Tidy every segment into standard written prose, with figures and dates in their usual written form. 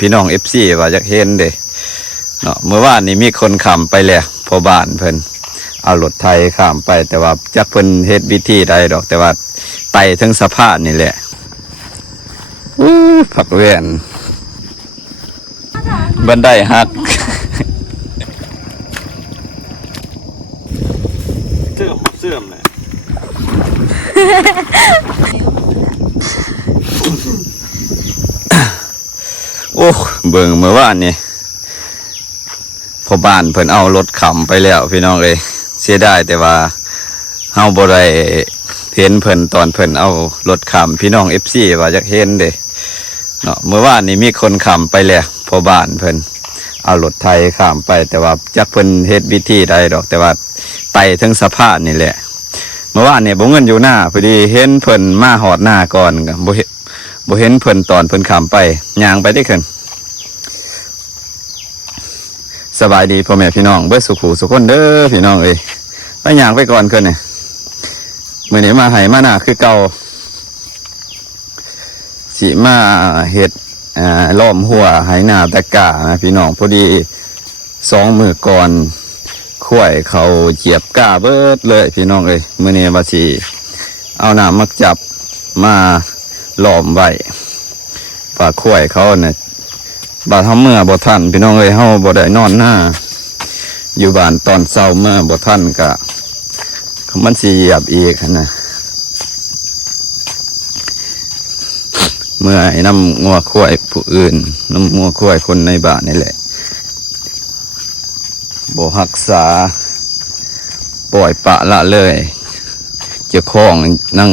พี่น้อง FC ว่าอยากเห็นเด้เนาะเมื่อวานนี้มีคนขำไปแล้วพอบ้านเพิ่นเอารถไทยข้ามไปแต่ว่าจักเพิ่นเฮ็ดวิธีใดดอกแต่ว่าไต่ทั้งสะพานนี่แหละผักแว่นบันไดหักเสื่อมเลยโอ้เบิ่งเมื่อวานนี่พอบ้านเพิ่นเอารถขำไปแล้วพี่น้องเอ้ยเสียดายแต่ว่าเฮาบ่ได้เห็นเพิ่นตอนเพิ่นเอารถขำพี่น้อง FC ว่าอยากเห็นเด้เนาะเมื่อวานนี้มีคนขำไปแล้วพอบ้านเพิ่นเอารถไทยข้ามไปแต่ว่าจักเพิ่นเฮ็ดวิธีใดดอกแต่ว่าไต่ทั้งสะพานนี่แหละเมื่อวานเนี่ยบ่เงินอยู่หน้าพอดีเห็นเพิ่นมาหอดหน้าก่อนก็บ่เห็นเพิ่นตอนเพิ่นข้ามไปย่างไปได้ขึ้นสบายดีพ่อแม่พี่น้องเบิดสุขุสุขคนเด้อพี่น้องเอ้ยไปย่างไปก่อนขึ้นนี่มื้อนี้มาไห้มาหน้าคือเก่าสิมาเฮ็ดล้อมหัวไหหน้าตะกร้านะพี่น้องพอดี2 มื้อก่อนข้วยเขาเจียบก้าเบิดเลยพี่น้องเอ้ยมื้อนี้ว่าสิเอาน้ำมักจับมาล้อมไว้ฝากข้วยเขาเนี่ยบาดเฮาเมื่อบ่ทันพี่น้องเอ้ยเฮาบ่ได้นอนหน้าอยู่บ้านตอนเช้าเมื่อบ่ทันก็มันสิเหยียบอีกนะเมื่อไอ้น้ำงัวข้วยผู้อื่นน้ำงัวข้วยคนในบ้านนี่แหละบ่รักษาปล่อยปะละเลยเจ้าของนั่ง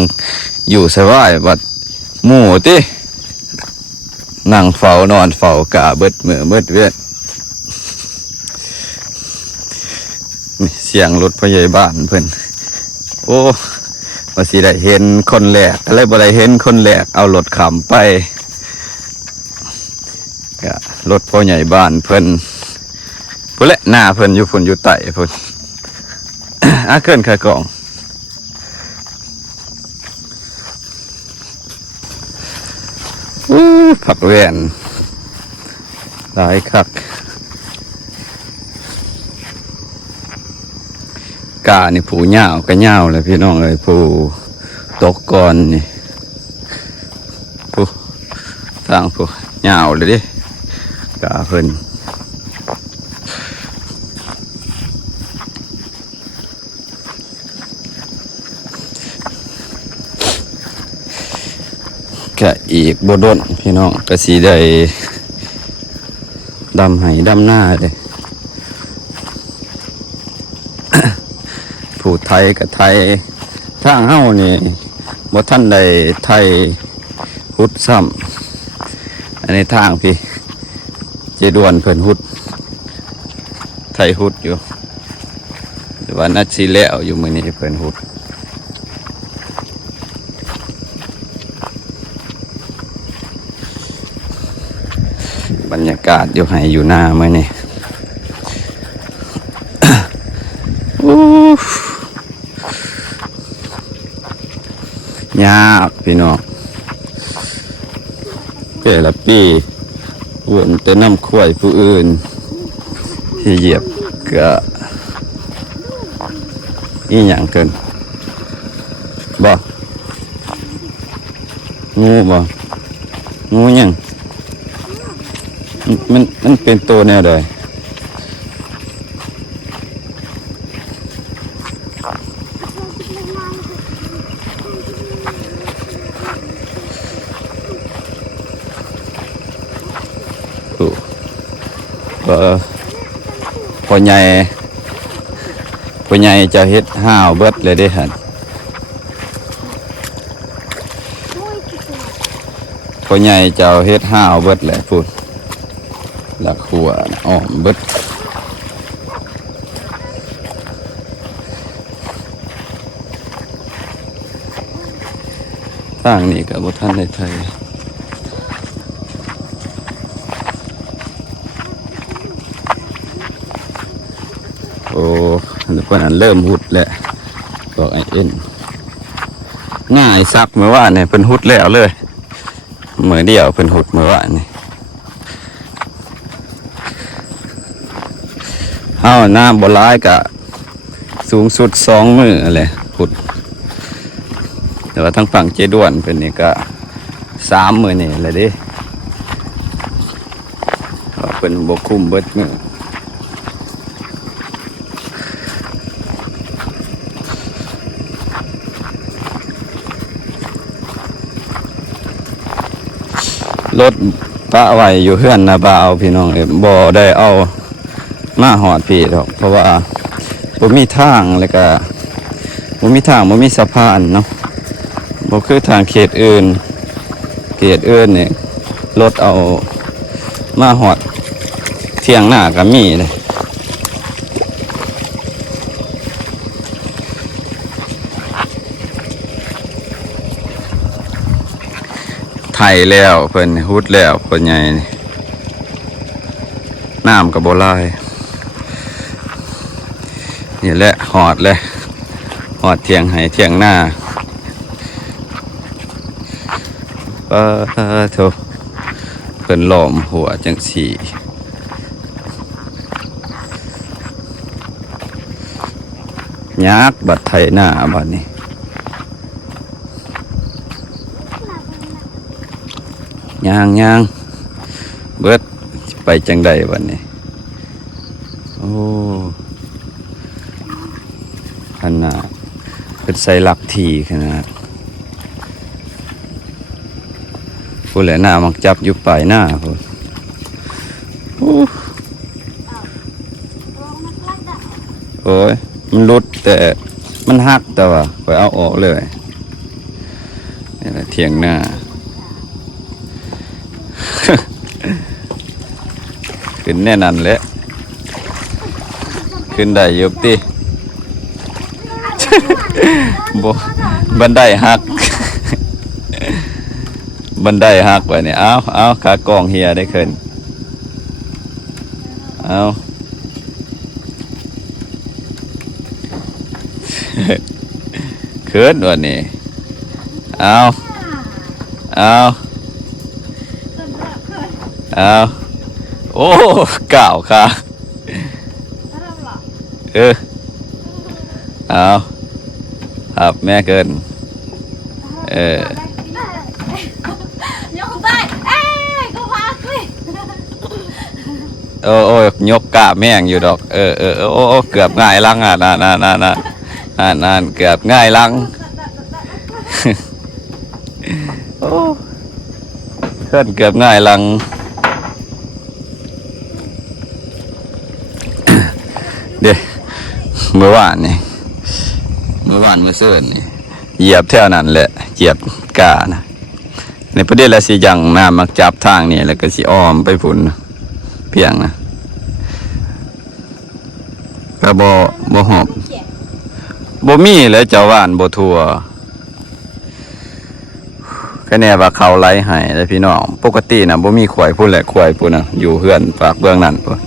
อยู่สบายบัดหมู่ตินั่งเฝ้านอนเฝ้ากะเบิดมือเบิดเวทเสียงรถพยาบาลเพิ่นโอ้ว่าสิได้เห็นคนแรกอะไรบ่ได้เห็นคนแรกเอารถขำไปก็รถพ่อใหญ่บ้านเพิ่นพุ่นแหละหน้าเพิ่นอยู่พุ่นอยู่ใต้พุ่นเกินขากล่องผักแว่นหลายคักกานี่ผูเหย้าก็เหย้าเลยพี่น้องเลยผูตกก่อนนี่ผูทางผูเหย้าเลยดิกาเพิ่นก็อีกบ่ดนพี่น้องก็สิได้ดำไหดำหน้าเลยผู้ไทยกับไทยทางเฮานี่บ่ทันได้ไทยหุดซ้ำอันนี้ทางพี่เจดวนเพิ่นหุดไทยหุดอยู่แต่ว่านัดสิแล้วอยู่มื้อนี้เพิ่นหุดบรรยากาศอยู่ไหอยู่หน้ามื้อนี้ยากพี่น้องแต่ละปีวนแต่น้ำข้วยผู้อื่นที่เหยียบก็นี่อย่างเกินบ่งูบ่งูยังมันเป็นตัวแนวใดพ่อใหญ่จะเฮ็ดห้าวเบิดเลยได้หันพ่อใหญ่จะเฮ็ดห้าวเบิดเลยพูดหลักหัวอ้อมเบิดทางนี้กับบ่ทันในไทยโอ้เพิ่นอันเริ่มหุดแล้วบอกไอ้เอ็นง่ายซักเมื่อวานเนี่ยเพิ่นหุดแล้วเลยเมื่อเดียวเพิ่นหุดเมื่อวานนี่ เอาน้ำบ่ร้ายกะสูงสุด2 มื้ออะไรพุดแต่ว่าทั้งฝั่งเจด้วนเป็นนี่ก็3 มื้อนี่แหละเดิเป็นบกคุ้มเบิดมื้อรถปะไว้อยู่เฮือนนะบ่าวพี่น้องบ่ได้เอามาหอดพี่ดอกเพราะว่าบ่มีทางแล้วก็บ่มีทางบ่มีสะพานเนาะบ่คือทางเขตอื่นนี่รถเอามาหอดเที่ยงหน้าก็มีเลยไถแล้วเพิ่นฮุดแล้วเพิ่นใหญ่น้ำก็บ่หลายนี่แหละหอดเลยหอดเที่ยงให้เที่ยงหน้าโถเพิ่นหลอมหัวจังสี่ยักบัดไถหน้าบัดนี้ย่างเบิดไปจังใดบัดนี้โอ้ขนาดเป็นใส่หลักทีขนาดพูดแหละหน้ามักจับอยู่ปลายหน้าพูดโอ้ยมันรุดแต่มันหักแต่ว่าไปเอาออกเลยนี่แหละเถียงหน้า ขึ้นแน่นันแหละขึ้นได้ยุบติบบันไดหัก บันไดหักไว้เนี่ยเอาขากองเฮียได้ขึ้นเอาเขินวันนี้เอาโอ้ก่าวค่ะเอาครับแม่เกินโอ้ยกกะแม่งอยู่ดอกโอ้เกือบง่ายลังอ่ะนั่นเกือบง่ายลังโอ้เกินเกือบง่ายลังเดี๋ยวเมื่อวานเมื่อเสิร์นี่เหยียบแถวนั้นแหละเหยียบกานะในประเด็นละสิยังน้ำมักจับทางนี่แล้วก็สิอ้อมไปผุนเพียงนะก็บ่หอบบ่มีแล้วเจ้าว่านบ่ทัวก็แน่ว่าเขาไล่ให้แล้วพี่น้องปกตินะบ่มีข่อยพุ่นแหละข่อยพุ่นนะอยู่เฮือนฝากเบื้องนั้นพุ่น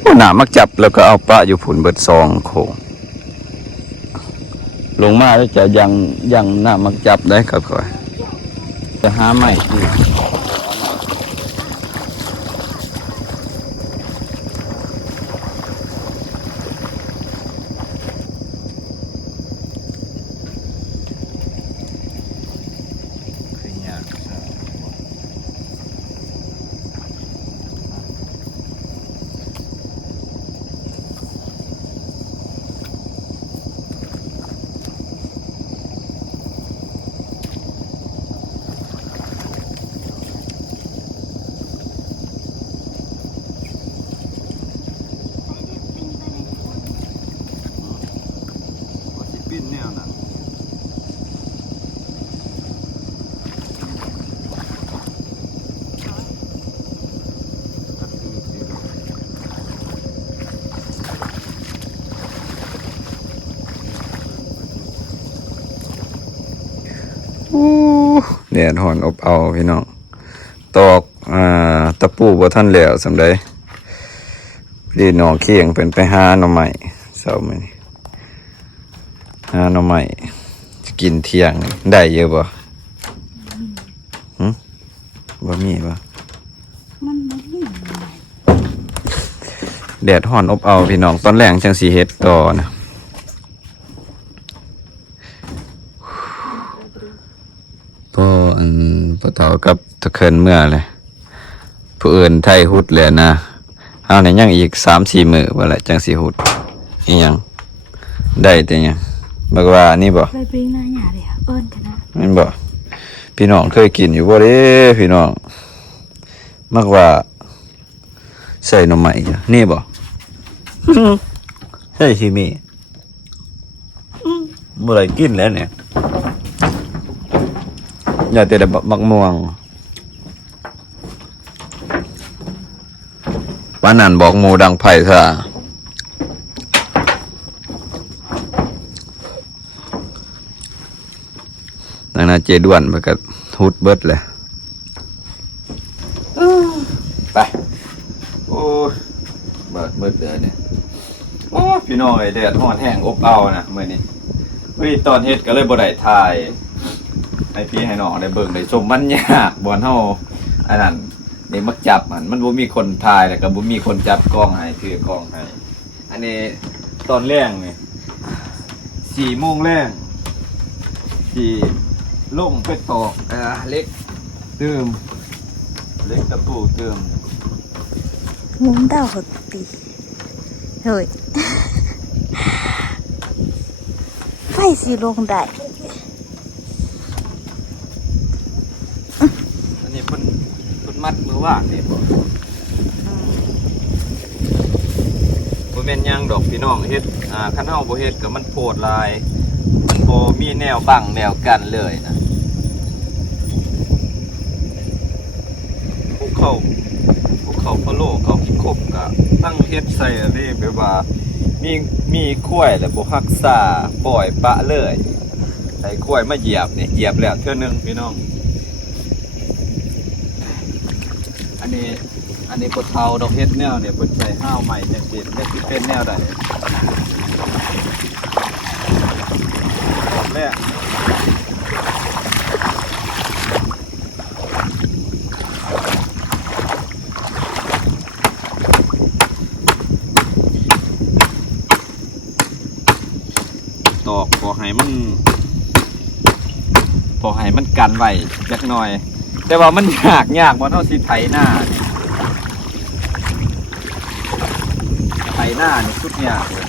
โอ้น้ำมักจับแล้วก็เอาปะอยู่ผุนเบิดซองโขงลงมาแล้วจะยังน้ำมักจับได้ครับก่อนจะหาใหม่ที่ปิ้นแนวนั้นแดดหอนอบเอาพี่น้องตอกตะปูบ่ท่านแล้วสำได้ดีน้องเคียงเป็นไปหาหน่อไม้เสาร์มื้อนี้หาหน่อไม้กินเที่ยงได้เยอะบ่บ่มีบ่มันบ่มี แดดฮ้อนอบเอาพี่น้องตอนแรกจังสีเฮ็ดต่อนะพอพอเฒ่ากับตะเคินเมื่อเลยผู้อื่นไทยฮุดเลยนะเอาในยังอีก3-4 มื้อว่าแหละจังสีฮุดอีหยังได้แต่หยังบอกว่านี่บ่ ไปปิ้งหน้าหยาเลยเอิ้นกันนะ แม่นบ่พี่น้องเคยกินอยู่บ่เด้พี่น้องมักว่าใส่หน่อไม้จ้ะนี่บ่ ใช่สิมีบ่ได้กินแล้วเนี่ยอยากแต่ได้บักม่วงปานนั้นบอกหมูดังไผ่ซะดังนั้นเจด้วนมันก็ฮุดเบิดเลยไปโอ้ยเบิดเลยเนี่ยโอ้พี่น้องไอ้แดดร้อนแห้งอบอ้าวนะมื้อนี้เฮ้ยตอนเฮ็ดก็เลยบ่ได้ถ่ายให้พี่ให้น้องได้เบิ่งได้ชมมันยากบ่อนเฮาอันนั้นนี่มักจับมันบ่มีคนถ่ายแล้วก็บ่มีคนจับกล้องให้ถือกล้องให้อันนี้ตอนแรกนี่4 โมงแรงที่ลงไปตอกเล็กเติมเล็กตะปูเติม มุ้งดาวหดปีเฮ้ย ไฟสีลงได้ อันนี้เพิ่นมัดมือว่างนี่บ่แม่นหยังดอกพี่น้องเฮ็ดคันเฮาบ่เฮ็ดก็มันโพดหลายมันบ่มีแนวบังแนวกันเลยนะพวกเขาพะโลเขาคิดคบก็ตั้งเฮ็ดใส่อันนี้แบบว่ามีข้วยแล้วบ่รักษาปล่อยปะเลยใส่ข้วยมาเหยียบนี่เหยียบแล้วเทื่อนึงพี่น้องอันนี้ปดเทาดอกเฮ็ดแนวเนี่ยเพิ่นใส่ห้าวใหม่จังซี่มันสิเป็นแนวใดรอบแรกตอกพอให้มันกันไว้จักหน่อยแต่ว่ามันยากบ่เท่าสิไถหน้านี่สุดยากเลย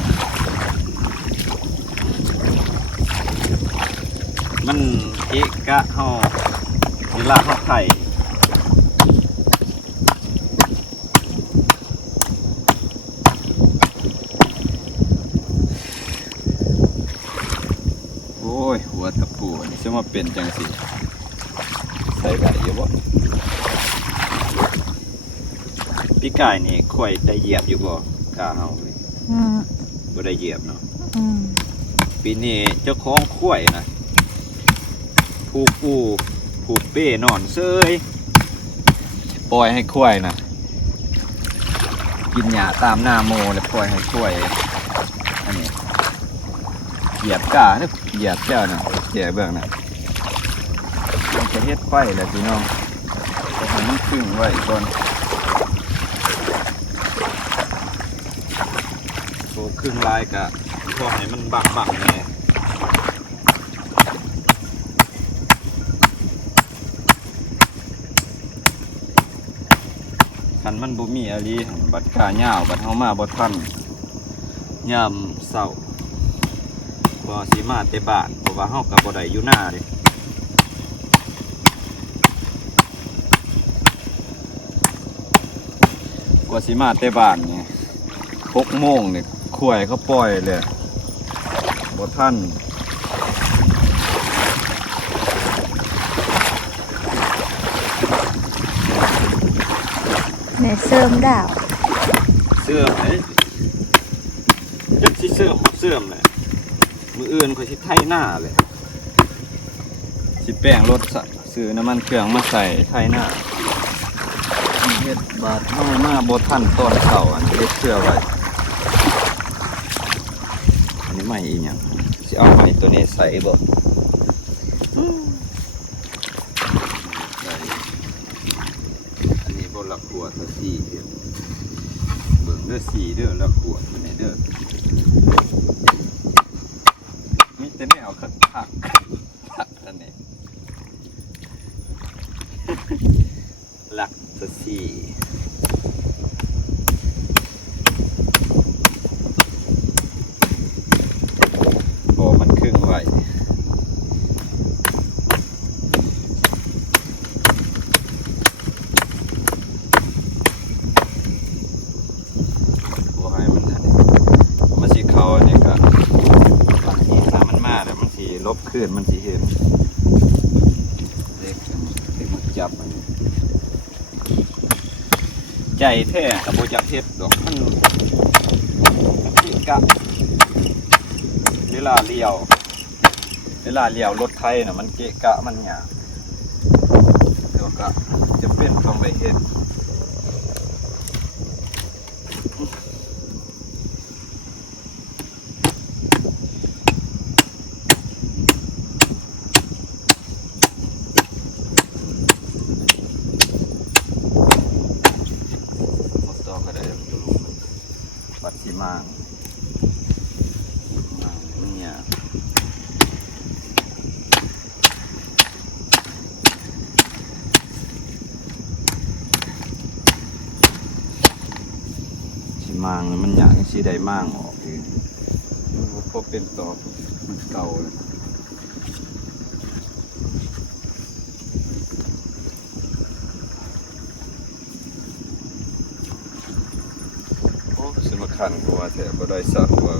มันเอะกะเฮาเวลาเฮาไถโอ้ยหัวตะปูนี่จะมาเป็นจังสิใส่ไว้อยู่บ่พี่กายนี่ค่อยได้เหยียบอยู่บ่กาเฮานี่บ่ได้เหยียบเนาะปีนี้เจ้าของข้วยนะผูกเป้นอนเซยปล่อยให้ข้วยนะกินหญ้าตามหน้าโมแล้วปล่อยให้ข้วยอันนี้เหยียบกาเนี่ยเหยียบเจ้าน่ะเหยียบเบื้องน่ะมันจะเฮ็ดไฟแหละพี่น้องแต่ให้มันคึ่งไว้ก่อนโบครึ่งลายกะพอให้มันบังแน่คันมันบ่มีอะไรบัดกาเหย้าบัดเฮามาบ่ทันยามเช้าบ่สิมาแต่บ้านเพราะว่าเฮาก็บ่ได้อยู่หน้าเด้กว่าสิมาแต่บ้านนี่6 โมงนี่ข้วยเขาปล่อยเลยบ่ทันแม่เสริมดาว เสื่อมเลยจักสิเสื่อมเลยมืออื่นเขาสิไถหน้าเลยสิแป้งรถซื้อน้ำมันเครื่องมาใส่ไถหน้าเฮ็ดบาดเฮามาบ่ทันตอนเช้าอันเฮ็ดเสื้อไว้อันนี้ไม่อีหยังสิเอาไม้ตัวนี้ใส่บ่อันนี้บ่ละกลัวซะสิเฮ็ดเบิ่ง บิ่งเด้อสีเด้อแล้วขวดมันเด้อมีแต่แนวคักอันนี้หลักตัวสี่โอ้มันครึ่งไว้บัวให้มันอันนี้มันสีเขาอันนี้ก็บางทีถ้ามันมาแล้วมันสีลบขึ้นมันสีเห็นเด็กมันจับมันใจแท้กับโบจักเฮ็ดดอกมันกะเวลาเลี้ยวรถไทยน่ะมันเกะกะมันหยาบเดี๋ยวก็จะเป็นต้องไปเฮ็ดปัดสิมางเนี่ยสิมางมันอยากให้สีได้มางออกเองพอเป็นต่อมันเก่าเลยสมคัญกว่าแต่บ่ได้สักว่า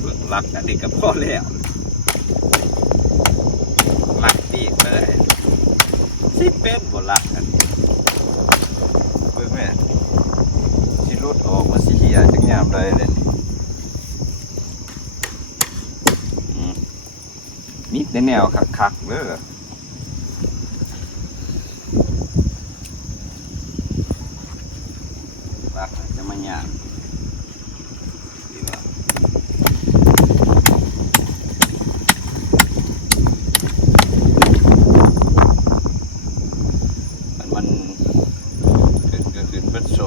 เบื้องหลักอันนี้ก็พอแล้วหลักตีกเลยสิเป็นบ่หลักอันเบิ่งแม่สิรุดออกมาสิเหียจังยามใดเลยมีแต่แนวคักๆเด้อจะมาหยาบดีว่ามันขึ้นเป็นโซ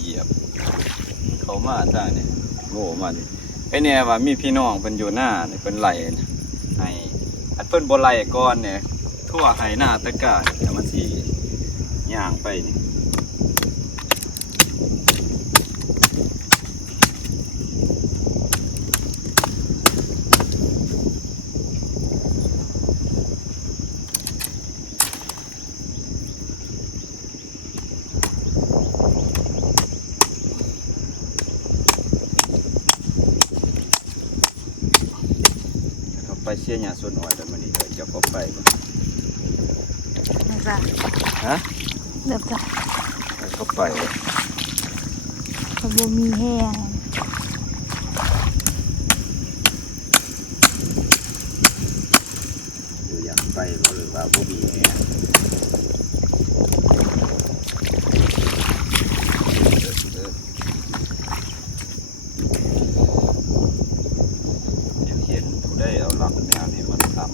เหยียบเขามาทางนี่โง่มาดิไอ้เนี่ยว่ามีพี่น้องเป็นอยู่หน้าเนี่ยเป็นไหลให้อันเพิ่นบ่ไหลก่อนเนี่ยทั่วให้หน้าตะกร้าแต่มันสิย่างไปนี่ไปเสียหญ้าส่วนอ่อยแต่มันนี่เจะพบไป ไม่จ้ะ ฮะ เดี๋ยวจ้ะ เข้าไป เขาบ่มีแห้ง อยู่อยากไปบ่หรือว่าบ่มีแอร์เห็นผู้ได้เอาหลักแนวนี้มาทำ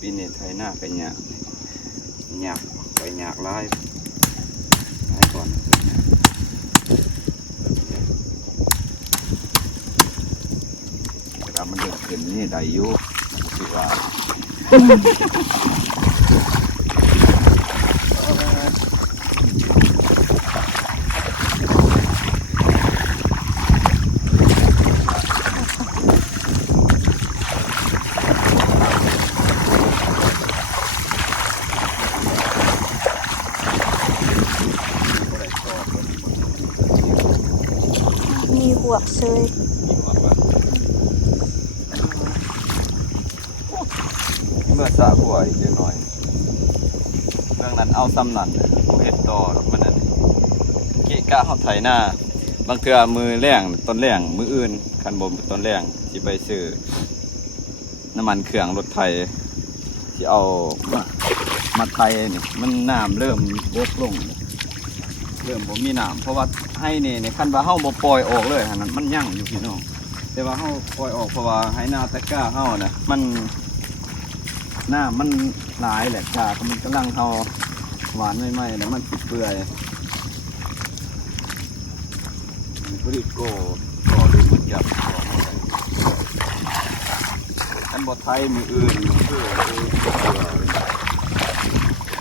ปีนี้ไทยหน้าไปหยากไปหยากไล่ก่อนแต่มันเดือดขึ้นนี่ได้อยู่สิว่า วกเซย มีหมวกปะเมื่อสะหัวอีกเล็กน้อยเรื่องนั้นเอาซ้ำนั่นบ่เฮ็ดต่อหรอกมันนั่นเกะกะเฮาไถหน้าบางเทื่อมือแรงต้นแรงมืออื่นคันบ่ต้นแรงสิไปซื้อน้ำมันเครื่องรถไถที่เอามาไถนี่มันน้ำเริ่มลดลงเริ่มบ่มีน้ำเพราะว่าให้นี่คันว่าเฮาบ่ปล่อยออกเลยหั่นนั้นมันยั่งอยู่พี่น้องแต่ว่าเฮาปล่อยออกเพราะว่าให้นาตะกร้าเฮาน่ะมันน้ำมันหลายแหละจ้ามันกำลังเฮาหวานใหม่ๆแล้วมันสิเปื่อยบริโกต่อดูมันจับอันบดไทยมืออื่นเพื่อ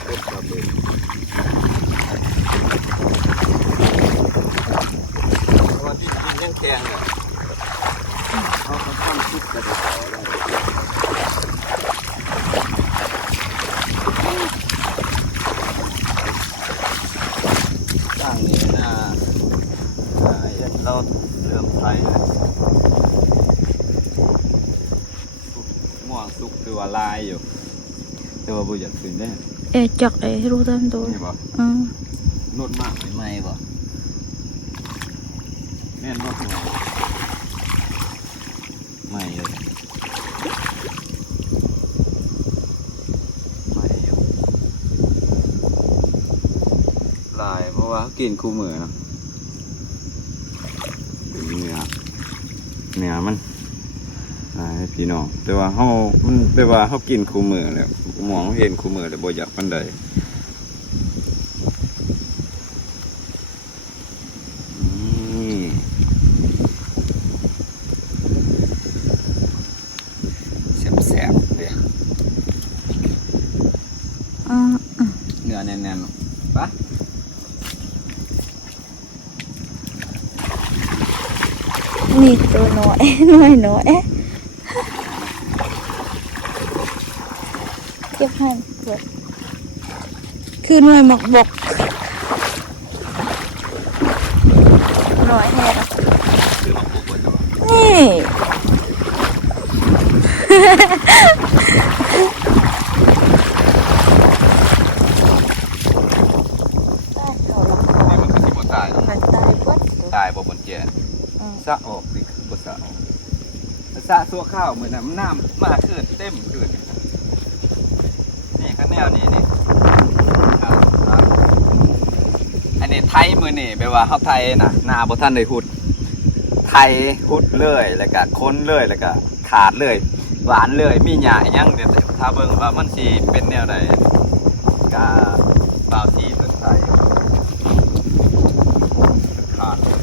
เป็นกระเบนเพราะว่าที่กินยังแกงเนี่ยเขาทำชุดกระเด็นต่างนี้นะเราเริ่มไทยเลยม่วงสุกคือว่าลายอยู่แต่ว่าบุญอยากขึ้นได้ เอ๊ะจักเอ๊ะรู้ตามตัว นี่บ่ นวดมากใหม่ๆบ่แม่นนวดใหม่เลยใหม่อยู่ลายเพราะว่ากินคู่มือเนาะเนื้อมันให้พี่น้องแต่ว่ามันแต่ว่าเขากินคู่มือแล้วมองเห็นคู่มือแต่บ่อยากปันใดแซ่บๆเลยเนื้อแน่นๆปะ นี่ตัวน้อย น้อยเก็บให้เกิดคือหน่วยหมกบกน้อยแน่นี่ ได้เขาละ นี่มันคือสิบ่ตายเนาะ มันตายปุ๊บ ตายบ่บนแจนสะออกนี่คือบ่สะออกสะสัวข้าวเหมือนน้ำมาขึ้นเต็มขึ้นนี่ก็แนวนี้นี่อันนี้ไทยมือนี่แปลว่าเฮาไทยน่ะนาบ่ทันได้หุดไทยหุดเลยแล้วก็ค้นเลยแล้วก็ขาดเลยหวานเลยมีหญ้าอิหยังเนี่ยถ้าเบิ่งว่ามันสิเป็นแนวใดก็บ่าวสีเพิ่นไทยขาดเลย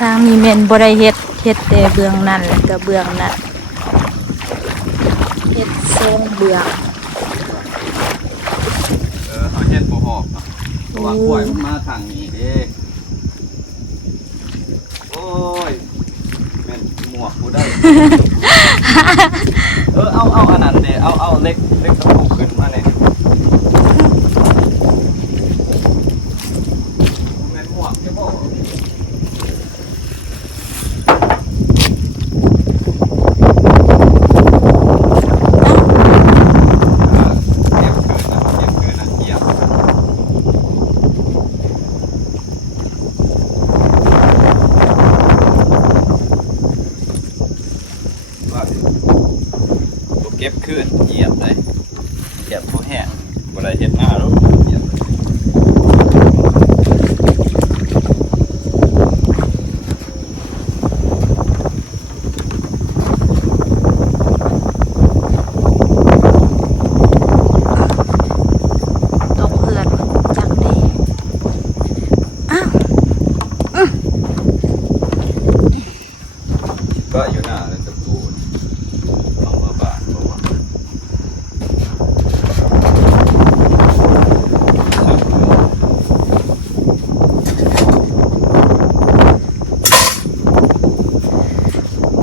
ทางมีเมนบริเฮ็ดแต่เบื้องนั่นแล้วก็เบื้องนั้นเฮ็ดทรงเบื้อง เขาเฮ็ดบ่ฮอกเนาะเพราะว่ากล้วยมันมาทางนี้เด้โอ้ยแม่นหมวกกูได้ เอาอันนั้นเด้เอาเล็กตะปูขึ้นมาเนี่ยแม่นหมวกใช่บ่เก็บคืนนะเหยียบว่าสิบ่เก็บคืนเหยียบเลยเหยียบบ่แห้งบ่ได้เฮ็ดหน้าหรอกเหยียบเลย ตกเหือนจักดีอ้าว ก็อยู่หน้าเลยตะปูนเอามาบาดเพราะว่า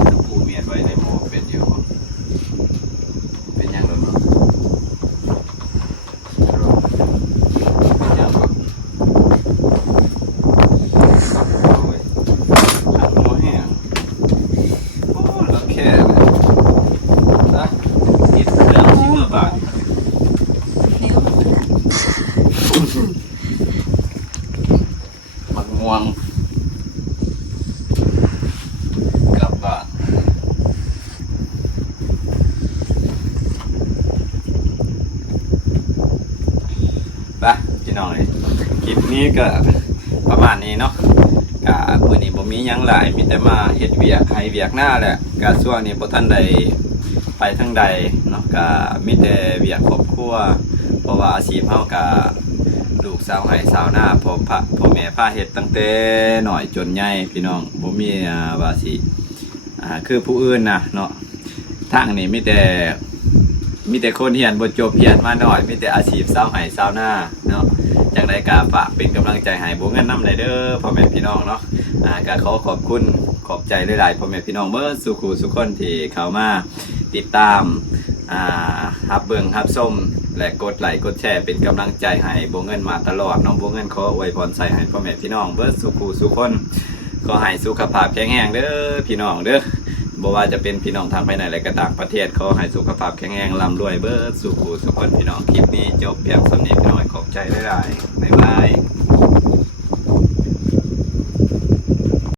ตะปูเมียนไว้ในหม้อเป็นอยู่เป็นยังไงบ้าง นี้ก็ประมาณนี้เนาะก็มื้อนี้บ่มีหยังหลายมีแต่มาเฮ็ดเวียกให้เวียกหน้าแหละก็ช่วงนี้บ่ทันได้ไปทางใดเนาะก็มีแต่เวียกครอบครัวเพราะว่าอาชีพเฮาก็ลูกสาวให้สาวหน้าพ่อแม่พาเฮ็ดตั้งแต่น้อยจนใหญ่พี่น้องบ่มีว่าสิคือผู้อื่นนะเนาะทางนี้มีแต่คนเรียนบ่จบเรียนมาหน่อยมีแต่อาชีพสาวให้สาวหน้าเนาะจังได๋ก็ฝากเป็นกำลังใจให้บ่เงินนำได้เด้อพ่อแม่พี่น้องเนาะก็ขอบคุณขอบใจหลายๆพ่อแม่พี่น้องเบิดสุขุสุขคนที่เข้ามาติดตามรับเบิ่งรับชมและกดไลค์กดแชร์เป็นกำลังใจให้บ่เงินมาตลอดน้องบ่เงินขออวยพรใส่ให้พ่อแม่พี่น้องเบิดสุขุสุขคนขอให้สุขภาพแข็งแรงเด้อพี่น้องเด้อบ่ว่าจะเป็นพี่น้องทางภายในและก็ต่างประเทศขอให้สุขภาพแข็งแรงร่ำรวยเบิดสุขุสุขคนพี่น้องคลิปนี้จบเพียงสำนี้พี่น้องขอบใจหลายๆบ๊ายบาย